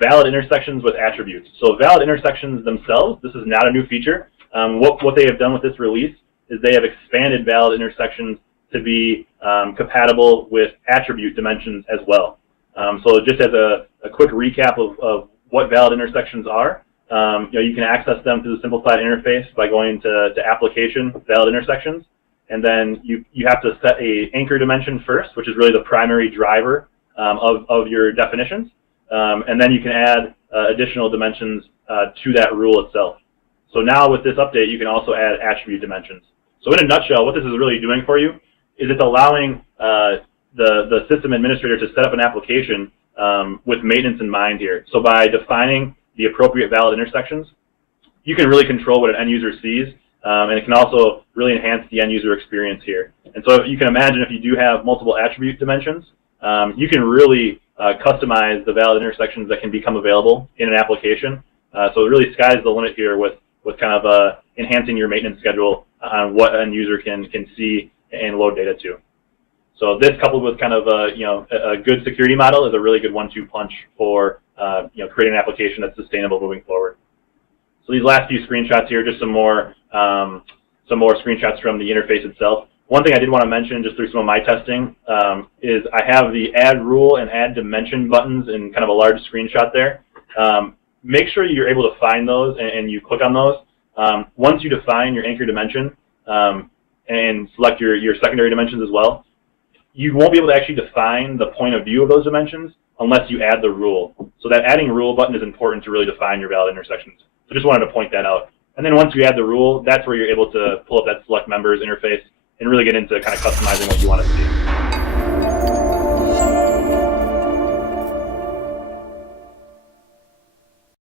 valid intersections with attributes. So valid intersections themselves, this is not a new feature. What they have done with this release is they have expanded valid intersections to be compatible with attribute dimensions as well. So just as a quick recap of what valid intersections are, you can access them through the simplified interface by going to application, valid intersections, and then you have to set a anchor dimension first, which is really the primary driver of your definitions, and then you can add additional dimensions to that rule itself. So now with this update, you can also add attribute dimensions. So in a nutshell, what this is really doing for you is it's allowing the system administrator to set up an application with maintenance in mind here. So by defining the appropriate valid intersections, you can really control what an end user sees, and it can also really enhance the end user experience here. And so you can imagine if you do have multiple attribute dimensions, you can really customize the valid intersections that can become available in an application. So really sky's the limit here with kind of enhancing your maintenance schedule on what end user can see and load data to. So this, coupled with kind of a good security model, is a really good one-two punch for creating an application that's sustainable moving forward. So these last few screenshots here, just some more screenshots from the interface itself. One thing I did want to mention, just through some of my testing, is I have the add rule and add dimension buttons in kind of a large screenshot there. Make sure you're able to find those and you click on those. Once you define your anchor dimension and select your secondary dimensions as well, you won't be able to actually define the point of view of those dimensions unless you add the rule. So that adding rule button is important to really define your valid intersections. So just wanted to point that out. And then once you add the rule, that's where you're able to pull up that select members interface and really get into kind of customizing what you want to see.